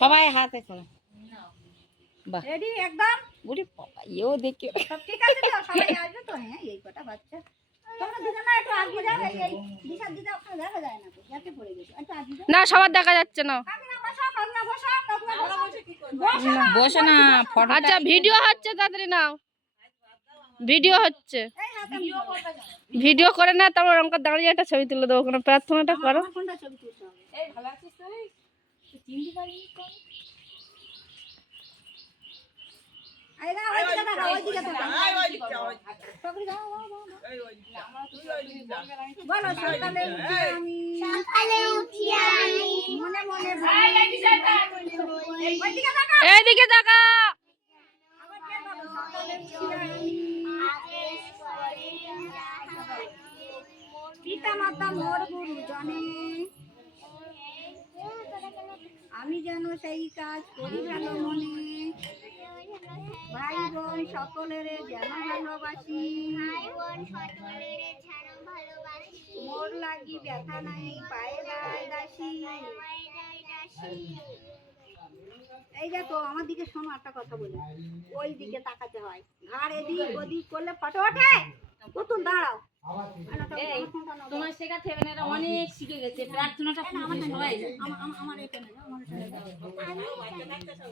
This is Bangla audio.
সবাই হাতে করো। বাহ, রেডি একদম। বুড়ি বাবা, এও দেখে সব ঠিক আছে তো? সবাই আসবে তো? হ্যাঁ, এই কটা বাচ্চা। তোমরা দুজনে একটু আগিয়ে যাও। এই দিশা দিদা ওখানে দেখা যায় না তো, যাতে পড়ে গেছে। একটু আগিয়ে যাও। না সবার দেখা যাচ্ছে না। কাকিমা বসো, কাকিমা বসো, কাকিমা বসো। বসে না, ফটো আচ্ছা ভিডিও হচ্ছে, তাড়াতাড়ি নাও, ভিডিও হচ্ছে, এই হাতে ভিডিও করবে না। ভিডিও করে না, তারপর আমাকে দাঁড়িয়ে একটা ছবি তুলে দেবো, ওখানে প্রার্থনাটা করো। আমার ফোনটা ছবি তুলতে হবে। এই ভালো আছিস তুই? চিনতে পারিনি তো? এই দাও, ওই দিকে দাও, ওই দিকে দাও। সবরি দাও, দাও, দাও। বলো, সকালে উঠি আমি মনে মনে ভাবি। ওইদিকে তাকাও। এইদিকে তাকা। আবার কে বলো, সকালে উঠি আমি পিতা মাতা মোর গুরুজনে, আমি যেন সেই কাজ করি ভালো মনে, ভাই বোন সকলের যেন ভালোবাসি, মোর লাগি ব্যথা নাই পায়ে দায় দাসী। এই দেখো, আমার দিকে শোনো, একটা কথা বলি। ওই দিকে তাকাতে হয়, ঘাড় এদিক ওদিক করলে ফটো ওঠে। পুতুল দাঁড়াও, তোমার শেখাতে হবে না, এরা অনেক শিখে গেছে প্রার্থনাটা। আমার এই পেনে, আমার